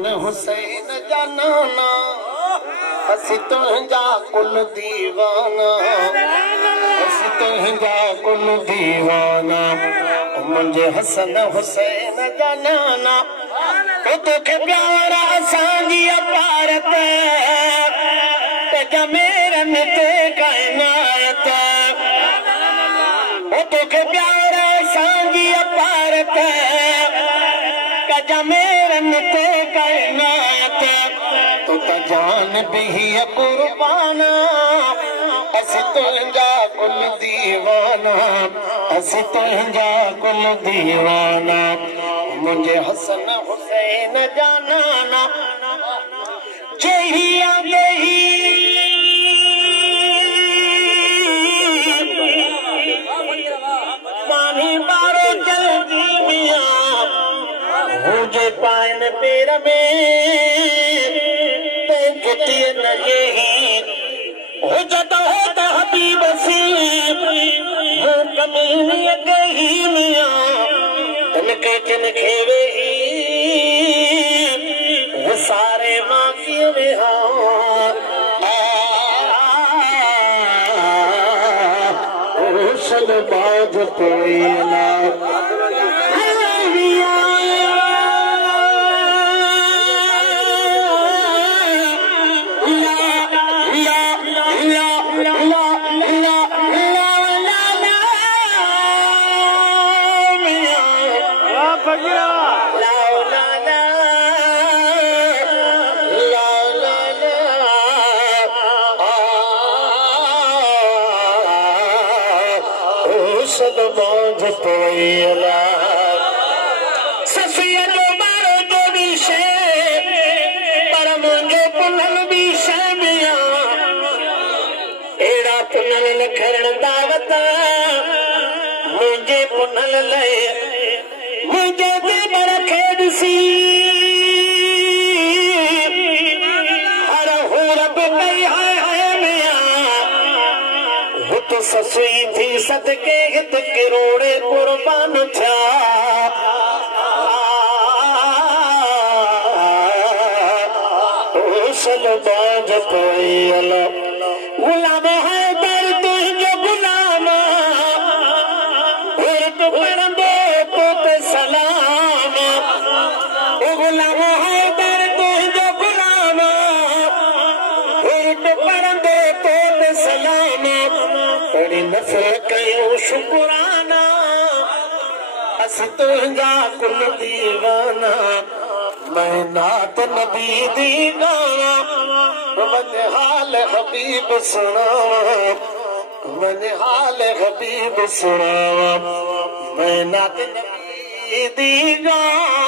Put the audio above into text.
हसन हुसैन जा नाना असी तुझा कुल दीवाना असी तुझा कुल दीवाना मुझे हसन हुसैन जा नाना तोखे प्यारा असांजी अपारत जमेरन ते कायनात तोखे प्यारा असांजी अपारत जमेरन ते कायनात तो जान भी कुर्बाना असी तुझा कुल दीवाना असी तुझा कुल दीवाना मुझे हसन हुसैन जा नाना जही पानी मारो जल्दी मिया मुझे पाइन पेर में जुटिय न यही हो जद हो त हबीब सी हो कमीनी गही मिया तनके तिनखे वेही वो सारे माफी में रोशन बाज कोयला ससिया जो मारो जो भी शे पर मुझे पुनल भी शे मिया एड़ा पुनल लखरण दावत मुझे पुनल ले मुझे दिल रखे दिसी हर हो रब कई है मिया वो तो ससुई थी सदके हित किरोड़े कुर्बान था बाज कोयल गुलाम है दर तुझो गुलाम उर्द परंदो तो ते सलाम ओ गुलाम है दर तुझो गुलाम उर्द परंदो तो ते सलाम तेरी नफर कयो शुक्राना अस तुझा कुल दीवाना मैं नात नबी दी गाना मन हाल हबीब सुनावा मन हाल हबीब सुनावा मैं नात नबी दी गाना